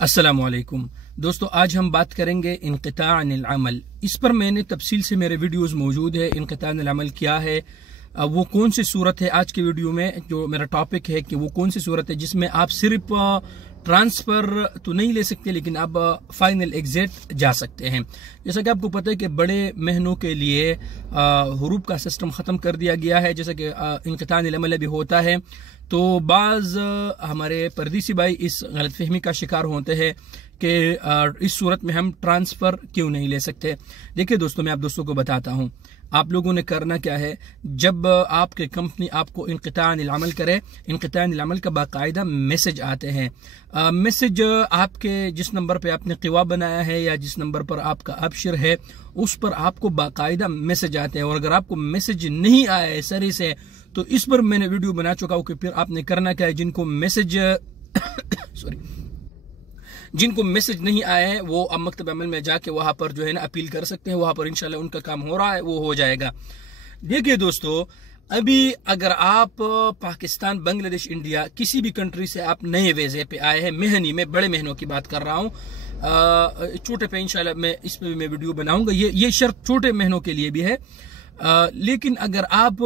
अस्सलामुअलैकुम दोस्तों, आज हम बात करेंगे इनक़िता अनिल अमल। इस पर मैंने तफसील से मेरे वीडियोस मौजूद है। इनक़िता अनिल अमल क्या है, वो कौन सी सूरत है। आज के वीडियो में जो मेरा टॉपिक है कि वो कौन सी सूरत है जिसमें आप सिर्फ ट्रांसफर तो नहीं ले सकते लेकिन आप फाइनल एग्जिट जा सकते हैं। जैसा कि आपको पता है कि बड़े महीनों के लिए हुरूफ का सिस्टम ख़त्म कर दिया गया है, जैसा कि इनक़िता अनिल अमल भी होता है। तो बाज़ हमारे परदेसी भाई इस गलतफहमी का शिकार होते हैं कि इस सूरत में हम ट्रांसफ़र क्यों नहीं ले सकते। देखिए दोस्तों, मैं आप दोस्तों को बताता हूँ आप लोगों ने करना क्या है। जब आपके कंपनी आपको इनक़िता अनिल अमल करे, इनक़िता अनिल अमल का बाकायदा मैसेज आते हैं। मैसेज आपके जिस नंबर पे आपने क़िवा बनाया है या जिस नंबर पर आपका अबशर है उस पर आपको बाकायदा मैसेज आते हैं। और अगर आपको मैसेज नहीं आया है सरी से, तो इस पर मैंने वीडियो बना चुका हूँ कि फिर आपने करना क्या है। जिनको मैसेज जिनको मैसेज नहीं आया है वो अब मकतब अमल में जाके वहां पर जो है ना अपील कर सकते हैं। वहां पर इंशाल्लाह उनका काम हो रहा है, वो हो जाएगा। देखिए दोस्तों, अभी अगर आप पाकिस्तान, बांग्लादेश, इंडिया किसी भी कंट्री से आप नए वीजे पे आए हैं, मेहनी में बड़े महीनों की बात कर रहा हूँ, छोटे पे इंशाल्लाह मैं इस पे भी मैं वीडियो बनाऊंगा। ये शर्त छोटे महीनों के लिए भी है। लेकिन अगर आप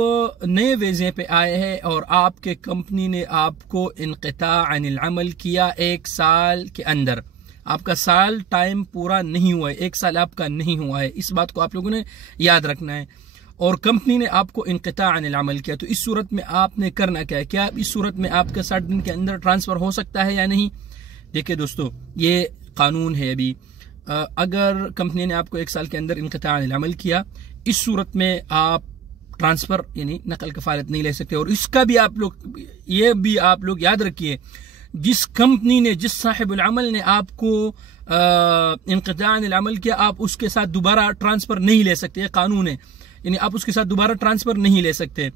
नए वीजे पे आए हैं और आपके कंपनी ने आपको इनक़िता अनिल अमल किया 1 साल के अंदर, आपका साल टाइम पूरा नहीं हुआ है, 1 साल आपका नहीं हुआ है, इस बात को आप लोगों ने याद रखना है। और कंपनी ने आपको इनक़िता अनिल अमल किया, तो इस सूरत में आपने करना क्या है। क्या इस सूरत में आपके 60 दिन के अंदर ट्रांसफर हो सकता है या नहीं। देखिए दोस्तों, ये कानून है। अभी अगर कंपनी ने आपको 1 साल के अंदर इनक़िता अनिल अमल किया, इस सूरत में आप ट्रांसफर यानी नकल कफालत नहीं ले सकते। और इसका भी आप लोग याद रखिए, जिस कंपनी ने, जिस साहिबुल अमल ने आपको इनक़िता अनिल अमल किया, आप उसके साथ दोबारा ट्रांसफर नहीं ले सकते। ये कानून है, यानी आप उसके साथ दोबारा ट्रांसफर नहीं ले सकते।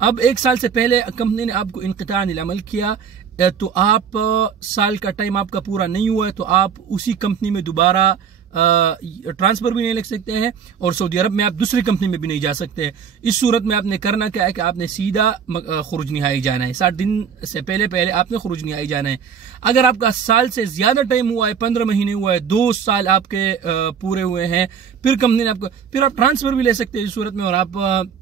अब 1 साल से पहले कंपनी ने आपको इनक़िता अनिल अमल किया, तो आप साल का टाइम आपका पूरा नहीं हुआ है, तो आप उसी कंपनी में दोबारा ट्रांसफर भी नहीं ले सकते हैं और सऊदी अरब में आप दूसरी कंपनी में भी नहीं जा सकते। इस सूरत में आपने करना क्या है कि आपने सीधा खुरुज निहाई जाना है। 60 दिन से पहले आपने खुरुज निहाई जाना है। अगर आपका साल से ज्यादा टाइम हुआ है, 15 महीने हुआ है, 2 साल आपके पूरे हुए हैं, फिर कंपनी ने आपको, फिर आप ट्रांसफर भी ले सकते हैं इस सूरत में और आप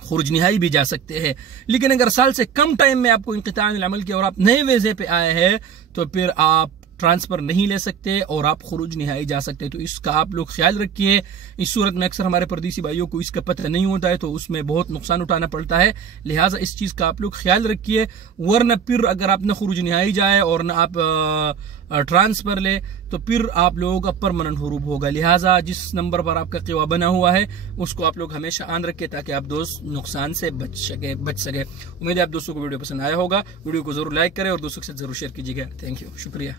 खुरुज निहाई भी जा सकते हैं। लेकिन अगर साल से कम टाइम में आपको इनक़िता अनिल अमल किया और आप नए वीजे पे आए हैं, तो फिर आप ट्रांसफर नहीं ले सकते और आप खुरुज निहाई जा सकते हैं। तो इसका आप लोग ख्याल रखिए। इस सूरत में अक्सर हमारे परदेसी भाइयों को इसका पता नहीं होता है, तो उसमें बहुत नुकसान उठाना पड़ता है। लिहाजा इस चीज का आप लोग ख्याल रखिए, वरना फिर अगर आप न खुरुज निहाई जाए और न आप ट्रांसफर ले, तो फिर आप लोगों का परमानेंट हुरूब होगा। लिहाजा जिस नंबर पर आपका क़िवा बना हुआ है उसको आप लोग हमेशा आन रखें ताकि आप दोस्त नुकसान से बच सके। उम्मीद है आप दोस्तों को वीडियो पसंद आया होगा। वीडियो को जरूर लाइक करें और दोस्तों के साथ जरूर शेयर कीजिएगा। थैंक यू, शुक्रिया।